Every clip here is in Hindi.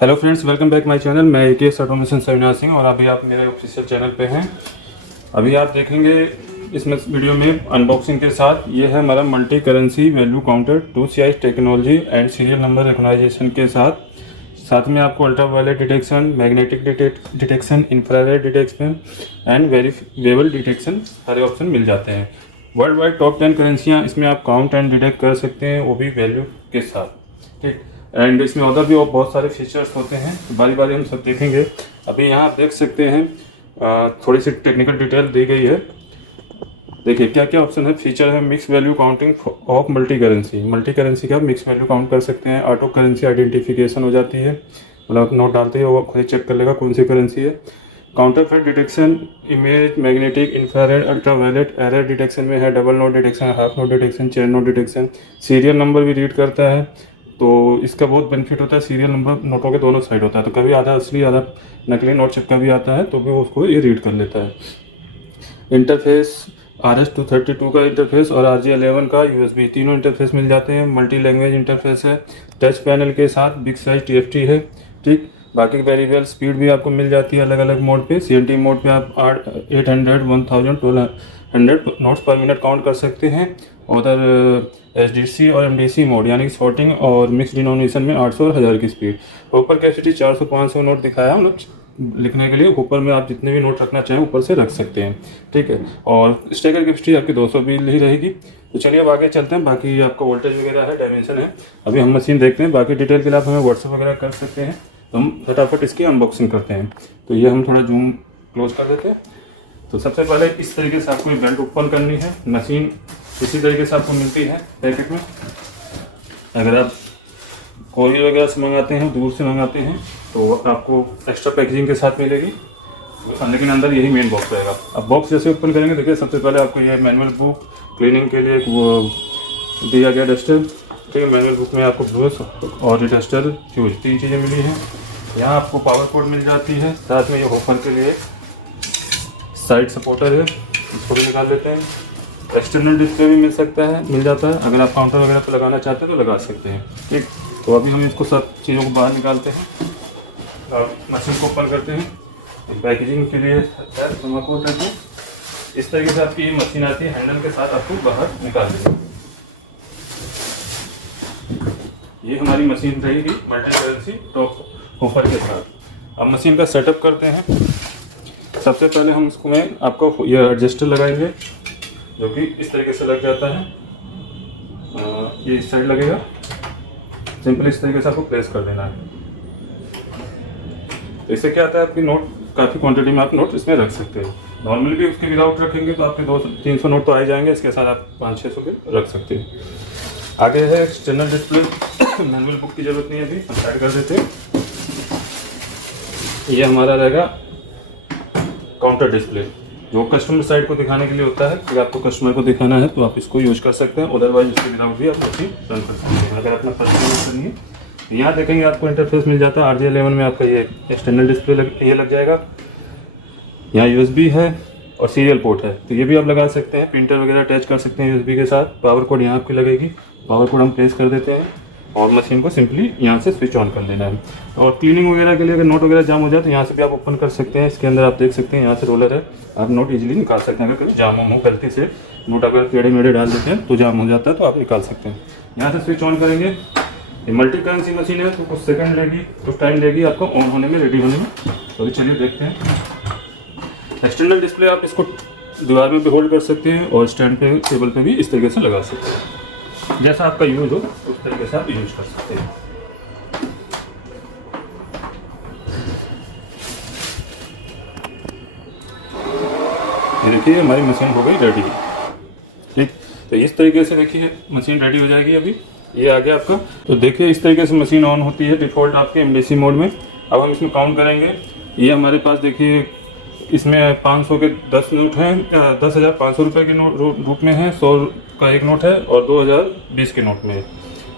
Hello friends, welcome back my channel. मैं AKS ऑटोमेशन से अविनाश सिंह और अभी आप मेरे ऑफिशियल चैनल पे हैं। अभी आप देखेंगे इसमें वीडियो में अनबॉक्सिंग के साथ ये है हमारा multi currency value counter 2CI technology and serial number recognization के साथ में आपको ultra violet detection, magnetic detection, infrared detection and variable detection सारे ऑप्शन मिल जाते हैं। वर्ल्ड वाइड टॉप 10 करेंसियाँ इसमें आप काउंट एंड डिटेक्ट कर सकते हैं, वो भी वैल्यू के साथ। ठीक, एंड इसमें और भी बहुत सारे फीचर्स होते हैं, तो बारी बारी हम सब देखेंगे। अभी यहाँ आप देख सकते हैं थोड़ी सी टेक्निकल डिटेल दी गई है। देखिए क्या क्या ऑप्शन है, फीचर है mix value counting of multi currency का आप मिक्स वैल्यू काउंट कर सकते हैं। ऑटो करेंसी आइडेंटिफिकेशन हो जाती है, मतलब नोट डालते हैं वो खुद ही चेक कर लेगा कौन सी करेंसी है। Counterfeit detection, image, magnetic, infrared, ultra violet, error detection में है double note detection, half note detection, chain note detection, serial number भी रीड करता है। तो इसका बहुत बेनिफिट होता है, सीरियल नंबर नोटों के दोनों साइड होता है, तो कभी आधा असली आधा नकली नोट चिपका भी आता है तो भी वो उसको ये रीड कर लेता है। इंटरफेस RS-232 का इंटरफेस और RJ11 का USB, तीनों इंटरफेस मिल जाते हैं। मल्टी लैंग्वेज इंटरफेस है, टच पैनल के साथ बिग साइज TFT है। ठीक, बाकी वेरिएबल स्पीड भी आपको मिल जाती है अलग अलग मोड पे। CNT मोड पे आप 800, 1000, 1200 नोट्स पर मिनट काउंट कर सकते हैं। उधर SDC और MDC मोड यानी सॉर्टिंग और मिक्स डिनोमिनेशन में 800 और 1000 की स्पीड। ऊपर कैपेसिटी 400-500 नोट दिखाया हम लोग लिखने के लिए, ऊपर में आप जितने भी नोट रखना चाहें ऊपर से रख सकते हैं। ठीक है, और स्टेकर कैपेसिटी आपकी 200 भी ही रहेगी। तो चलिए अब आगे चलते हैं, बाकी आपका वोल्टेज वगैरह है, डायमेंशन है। अभी हम मशीन देखते हैं, बाकी डिटेल के लिए आप हमें व्हाट्सअप वगैरह कर सकते हैं। तो हम फटाफट इसकी अनबॉक्सिंग करते हैं। तो ये हम थोड़ा जूम क्लोज कर देते हैं। तो सबसे पहले इस तरीके से आपको बेल्ट ओपन करनी है। मशीन इसी तरीके से आपको मिलती है पैकेट में। अगर आप कोरियर वगैरह से मंगाते हैं, दूर से मंगाते हैं, तो आपको एक्स्ट्रा पैकेजिंग के साथ मिलेगी, लेकिन अंदर यही मेन बॉक्स रहेगा। अब बॉक्स जैसे ओपन करेंगे, देखिए सबसे पहले आपको ये मैनुअल बुक, क्लीनिंग के लिए एक वो दिया गया डस्टर। ठीक है, मैनुअल बुक में आपको ब्रश और डस्टर फ्यूज 3 चीज़ें मिली हैं। यहाँ आपको पावर कोड मिल जाती है, साथ में ये होपर के लिए साइड सपोर्टर है, इसको भी निकाल लेते हैं। एक्सटर्नल डिस्प्ले भी मिल जाता है, अगर आप काउंटर वगैरह पर लगाना चाहते हैं तो लगा सकते हैं। ठीक, तो अभी हम इसको सब चीज़ों को बाहर निकालते हैं और मशीन को ओपन करते हैं। पैकेजिंग के लिए थर्माकोल रहती है, इस तरीके से आपकी ये मशीन आती है, हैंडल के साथ आपको बाहर निकाल देंगे। ये हमारी मशीन रहेगी मल्टी करेंसी टॉप ऑफर के साथ। अब मशीन का सेटअप करते हैं। सबसे पहले हम इसको में आपको ये एडजस्टर लगाएंगे, जो कि इस तरीके से लग जाता है। ये इस साइड लगेगा, सिंपल इस तरीके से आपको प्लेस कर देना है। तो इससे क्या आता है, आपकी नोट काफ़ी क्वांटिटी में आप नोट इसमें रख सकते हैं। नॉर्मली भी उसके विदाउट रखेंगे तो आपके 200-300 नोट तो आ ही जाएंगे, इसके साथ आप 500-600 भी रख सकते हैं। आगे है एक्सटर्नल डिस्प्ले। मैनुअल बुक की ज़रूरत नहीं है, अभी स्टार्ट कर देते हैं। ये हमारा रहेगा काउंटर डिस्प्ले, जो कस्टमर साइड को दिखाने के लिए होता है कि आपको कस्टमर को दिखाना है तो आप इसको यूज कर सकते हैं। अदरवाइज उसके विदाउट भी आप मशीन रन कर सकते हैं अगर अपना पर्सनल यूज करनी है। यहाँ देखेंगे आपको इंटरफेस मिल जाता है। RJ11 में आपका ये एक्सटर्नल डिस्प्ले ये लग जाएगा। यहाँ USB है और सीरियल पोर्ट है, तो ये भी आप लगा सकते हैं। प्रिंटर वगैरह अटैच कर सकते हैं USB के साथ। पावर कोड यहाँ आपकी लगेगी, पावर कोड हम प्लेस कर देते हैं और मशीन को सिंपली यहाँ से स्विच ऑन कर देना है। और क्लीनिंग वगैरह के लिए अगर नोट वगैरह जाम हो जाए तो यहाँ से भी आप ओपन कर सकते हैं। इसके अंदर आप देख सकते हैं यहाँ से रोलर है, आप नोट इजीली निकाल सकते हैं। अगर कभी जाम हो गलती से नोट अगर टेढ़े मेढ़े डाल देते हैं तो जाम हो जाता है, तो आप निकाल सकते हैं। यहाँ से स्विच ऑन करेंगे। ये मल्टी करेंसी मशीन है तो कुछ सेकंड लेगी, कुछ टाइम लेगी आपको ऑन होने में, रेडी होने में। तो अभी चलिए देखते हैं। एक्सटर्नल डिस्प्ले आप इसको दीवार में भी होल्ड कर सकते हैं और स्टैंड पे, टेबल पे भी इस तरीके से लगा सकते हैं। जैसा आपका यूज हो उस तरीके से आप यूज कर सकते हैं। ये देखिए हमारी मशीन हो गई रेडी। ठीक, तो इस तरीके से देखिए मशीन रेडी हो जाएगी। अभी ये आ गया आपका। तो देखिए इस तरीके से मशीन ऑन होती है डिफ़ॉल्ट आपके MDC मोड में। अब हम इसमें काउंट करेंगे। ये हमारे पास देखिए इसमें 500 के 10 नोट हैं, 10,500 रुपये के रूप में है, 100 का एक नोट है और 2020 के नोट में है।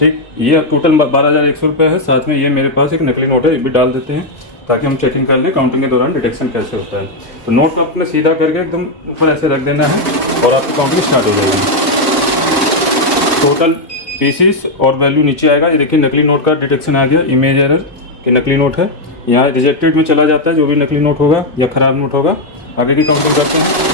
ठीक, ये टोटल 12,100 रुपये है। साथ में ये मेरे पास एक नकली नोट है, ये भी डाल देते हैं ताकि हम चेकिंग कर लें काउंटिंग के दौरान डिटेक्शन कैसे होता है। तो नोट को अपने सीधा करके एकदम ऊपर ऐसे रख देना है और आपकी काउंटिंग स्टार्ट हो जाएगी। टोटल पीसीस और वैल्यू नीचे आएगा। ये देखिए नकली नोट का डिटेक्शन आ गया, इमेज एरर, कि नकली नोट है। यहाँ रिजेक्टेड में चला जाता है जो भी नकली नोट होगा या ख़राब नोट होगा। आगे की काउंटिंग करते हैं।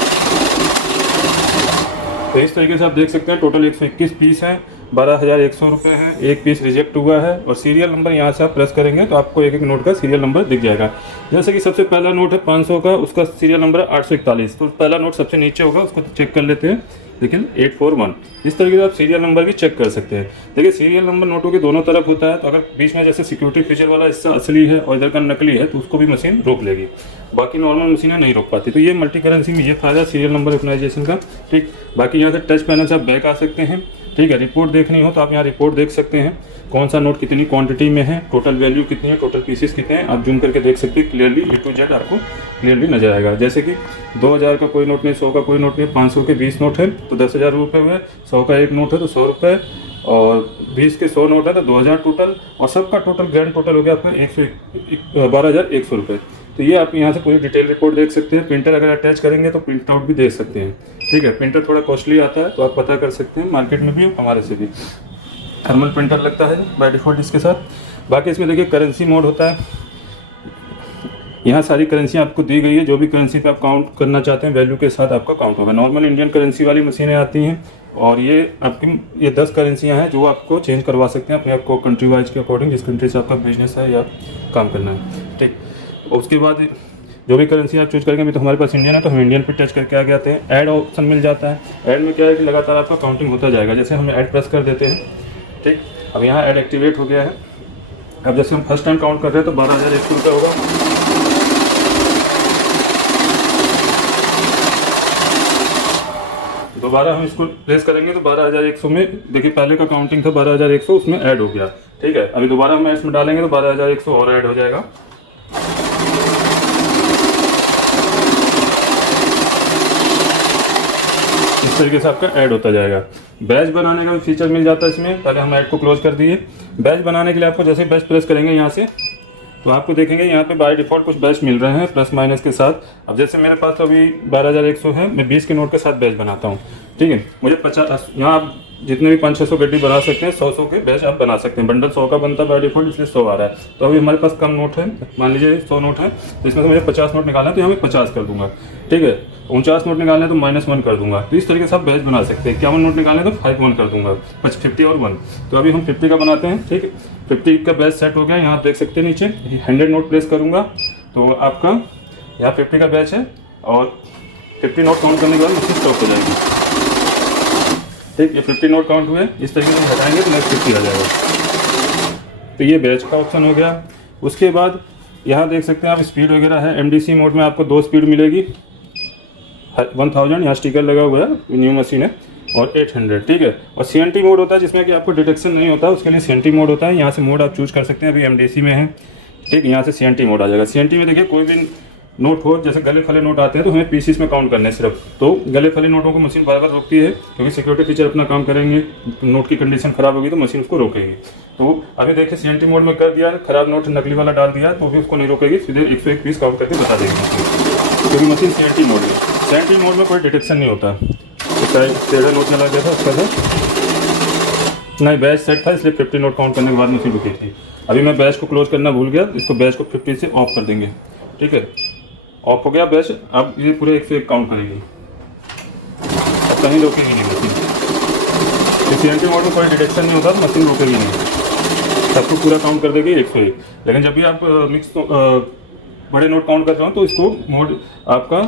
तो इस तरीके से आप देख सकते हैं टोटल 121 पीस है, 12,100 रुपये है। एक पीस रिजेक्ट हुआ है और सीरियल नंबर यहाँ से आप प्रेस करेंगे तो आपको एक एक नोट का सीरियल नंबर दिख जाएगा। जैसे कि सबसे पहला नोट है 500 का, उसका सीरियल नंबर है 841। तो पहला नोट सबसे नीचे होगा, उसको चेक कर लेते हैं। लेकिन 841 इस तरीके से आप सीरियल नंबर भी चेक कर सकते हैं। देखिए सीरियल नंबर नोटों के दोनों तरफ होता है, तो अगर बीच में जैसे सिक्योरिटी फीचर वाला हिस्सा असली है और इधर का नकली है तो उसको भी मशीन रोक लेगी, बाकी नॉर्मल मशीनें नहीं रोक पाती। तो ये मल्टी करेंसी में ये फायदा है सीरियल नंबर रिकॉग्नाइजेशन का। ठीक, बाकी यहाँ से टच पैनल से आप बैक आ सकते हैं। ठीक है, रिपोर्ट देखनी हो तो आप यहाँ रिपोर्ट देख सकते हैं, कौन सा नोट कितनी क्वांटिटी में है, टोटल वैल्यू कितनी है, टोटल पीसेस कितने हैं, आप जूम करके देख सकते हैं। क्लियरली ए टू जेड आपको क्लियरली नजर आएगा। जैसे कि 2000 का कोई नोट नहीं, 100 का कोई नोट नहीं, 500 के 20 नोट है तो 10,000 रुपये हुए, 100 का एक नोट है तो 100 रुपये, और 20 के 100 नोट है तो 2,000 टोटल, और सबका टोटल ग्रैंड टोटल हो गया आपका 12,100 रुपये। तो ये आप यहाँ से पूरी डिटेल रिपोर्ट देख सकते हैं। प्रिंटर अगर अटैच करेंगे तो प्रिंट आउट भी देख सकते हैं। ठीक है, प्रिंटर थोड़ा कॉस्टली आता है तो आप पता कर सकते हैं, मार्केट में भी हमारे से भी थर्मल प्रिंटर लगता है बाय डिफ़ॉल्ट इसके साथ। बाकी इसमें देखिए करेंसी मोड होता है, यहाँ सारी करेंसी आपको दी गई है। जो भी करेंसी पे आप काउंट करना चाहते हैं वैल्यू के साथ आपका काउंट होगा। नॉर्मल इंडियन करेंसी वाली मशीनें आती हैं और ये आपकी ये 10 करेंसियाँ हैं जो आपको चेंज करवा सकते हैं अपने आपको कंट्री वाइज के अकॉर्डिंग, जिस कंट्री से आपका बिजनेस है या काम करना है। ठीक, उसके बाद जो भी करेंसी आप चूज करेंगे, अभी तो हमारे पास इंडियन है तो हम इंडियन पे टच करके आगे आते हैं। ऐड ऑप्शन मिल जाता है। ऐड में क्या है कि लगातार आपका काउंटिंग होता जाएगा। जैसे हम ऐड प्रेस कर देते हैं, ठीक, अब यहाँ ऐड एक्टिवेट हो गया है। अब जैसे हम फर्स्ट टाइम काउंट कर रहे हैं तो 12,100 रुपये होगा। दोबारा हम इसको प्लेस करेंगे तो 12,100 में देखिए पहले का काउंटिंग था 12,100, उसमें ऐड हो गया। ठीक है, अभी दोबारा हम इसमें डालेंगे तो 12,100 और ऐड हो जाएगा। इस तरीके से आपका ऐड होता जाएगा। बैच बनाने का भी फीचर मिल जाता है इसमें। पहले हम ऐड को क्लोज कर दिए। बैच बनाने के लिए आपको जैसे बैच प्रेस करेंगे यहाँ से तो आपको देखेंगे यहाँ पे बाय डिफ़ॉल्ट कुछ बैच मिल रहे हैं प्लस माइनस के साथ। अब जैसे मेरे पास तो अभी 12,100 है, मैं 20 के नोट के साथ बैच बनाता हूँ। ठीक है, मुझे 50 यहाँ आप जितने भी 500-600 गड्डी बना सकते हैं, 100-100 के बैच आप बना सकते हैं। बंडल 100 का बनता है बाय डिफ़ॉल्ट, इसलिए 100 आ रहा है। तो अभी हमारे पास कम नोट है, मान लीजिए 100 नोट है तो इसमें से मुझे 50 नोट निकालना है तो यहाँ मैं 50 कर दूंगा। ठीक है, 49 नोट निकालने तो -1 कर दूंगा। तो इस तरीके से आप बैच बना सकते हैं। 51 नोट निकालने तो 51 कर दूंगा, 50 और 1। तो अभी हम 50 का बनाते हैं। ठीक है, 50 का बैच सेट हो गया। यहाँ आप देख सकते हैं नीचे 100 नोट प्लेस करूँगा तो आपका यहाँ 50 का बैच है और 50 नोट काउंट करने के बाद मशीन स्टॉप हो जाएगी। ठीक, ये 50 नोट काउंट हुए, इस तरीके से हटाएंगे तो नेक्स्ट 50 आ जाएगा। तो ये बैच का ऑप्शन हो गया। उसके बाद यहाँ देख सकते हैं आप स्पीड वगैरह है। MDC मोड में आपको 2 स्पीड मिलेगी, 1000 यहाँ स्टिकर लगा हुआ है, न्यू मशीन है, और 800। ठीक है, और CNT मोड होता है जिसमें कि आपको डिटेक्शन नहीं होता, उसके लिए CNT मोड होता है। यहाँ से मोड आप चूज कर सकते हैं। अभी MDC में है, ठीक, यहाँ से CNT मोड आ जाएगा। CNT में देखिए कोई भी नोट हो, जैसे गले फले नोट आते हैं तो हमें पीसीस में काउंट करने सिर्फ, तो गले फले नोटों को मशीन बार बार रोकती है क्योंकि सिक्योरिटी फीचर अपना काम करेंगे। नोट की कंडीशन खराब होगी तो मशीन उसको रोकेगी। तो अभी देखिए CNT मोड में कर दिया, खराब नोट नकली वाला डाल दिया तो भी उसको नहीं रोकेगी, सीधे 101 पीस काउंट करके बता देगी मशीन, क्योंकि मशीन CNT मोड में। CNT मोड में कोई डिटेक्शन नहीं होता। तो 13 नोट चला गया था उसका नहीं, बैच सेट था इसलिए 50 नोट काउंट करने के बाद मशीन रुकी थी। अभी मैं बैच को क्लोज करना भूल गया, इसको बैच को 50 से ऑफ कर देंगे। ठीक है, ऑफ हो गया बैच। अब ये पूरे 101 काउंट करेगी, अब कहीं रोकेगी नहीं मशीन। CNT मोड में कोई डिटेक्शन नहीं होता तो मशीन रोकेगी नहीं, सबको पूरा काउंट कर देगी 101। लेकिन जब भी आप मिक्स बड़े नोट काउंट कर रहे हो तो इसको मोड आपका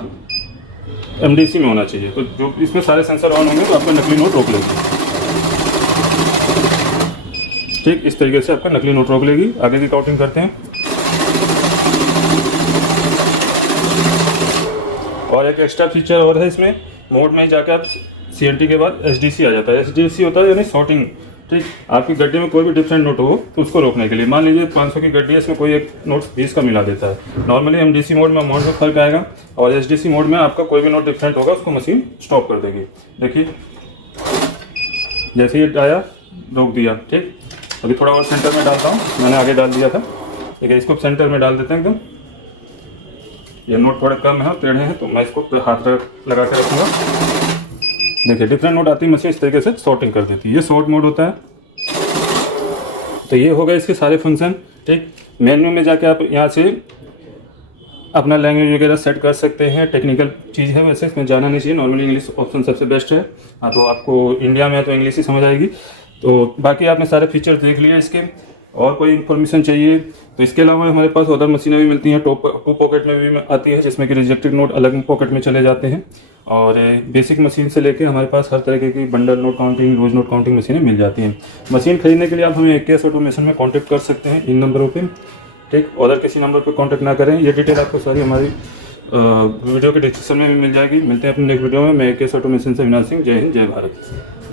MDC में होना चाहिए। तो जो इसमें सारे सेंसर ऑन होंगे तो आपका नकली नोट रोक लेगी। ठीक, इस तरीके से आपका नकली नोट रोक लेगी। आगे की काउंटिंग करते हैं। और एक एक्स्ट्रा फीचर और है इसमें, मोड में जाकर आप CNT के बाद SDC आ जाता है। SDC होता है यानी सॉर्टिंग। ठीक, आपकी गड्डी में कोई भी डिफरेंट नोट हो तो उसको रोकने के लिए। मान लीजिए 500 की गड्डी है, इसमें कोई एक नोट 20 का मिला देता है। नॉर्मली MDC मोड में अमाउंट में फर्क आएगा और SDC मोड में आपका कोई भी नोट डिफरेंट होगा उसको मशीन स्टॉप कर देगी। देखिए जैसे ये आया रोक दिया। ठीक, अभी थोड़ा और सेंटर में डालता हूँ, मैंने आगे डाल दिया था। ठीक है, इसको सेंटर में डाल देते हैं एकदम। ये नोट थोड़े कम है, टेढ़े हैं, तो मैं इसको हाथ लगा के रखूँगा। देखिए डिफरेंट नोट आती है, मशीन इस तरीके से सॉर्टिंग कर देती है। ये सॉर्ट मोड होता है। तो ये हो गए इसके सारे फंक्शन। ठीक, मेन्यू में जाके आप यहाँ से अपना लैंग्वेज वगैरह सेट कर सकते हैं। टेक्निकल चीज़ है, वैसे इसमें जाना नहीं चाहिए। नॉर्मली इंग्लिश ऑप्शन सबसे बेस्ट है। हाँ, तो आपको इंडिया में है तो इंग्लिश ही समझ आएगी। तो बाकी आपने सारे फीचर देख लिए इसके। और कोई इन्फॉर्मेशन चाहिए तो इसके अलावा हमारे पास अदर मशीनें भी मिलती हैं। टू पॉकेट में भी आती है, जिसमें कि रिजेक्टेड नोट अलग पॉकेट में चले जाते हैं। और बेसिक मशीन से लेके हमारे पास हर तरह की बंडल नोट काउंटिंग, रोज नोट काउंटिंग मशीनें मिल जाती हैं। मशीन खरीदने के लिए आप हमें AKS ऑटोमेशन में कॉन्टैक्ट कर सकते हैं इन नंबरों पर। ठीक, अदर किसी नंबर पर कॉन्टैक्ट ना करें। ये डिटेल आपको सारी हमारी वीडियो के डिस्क्रिप्शन में भी मिल जाएगी। मिलते हैं अपने नेक्स्ट वीडियो में। मैं AKS ऑटोमेशन से अविनाश सिंह। जय हिंद, जय भारत।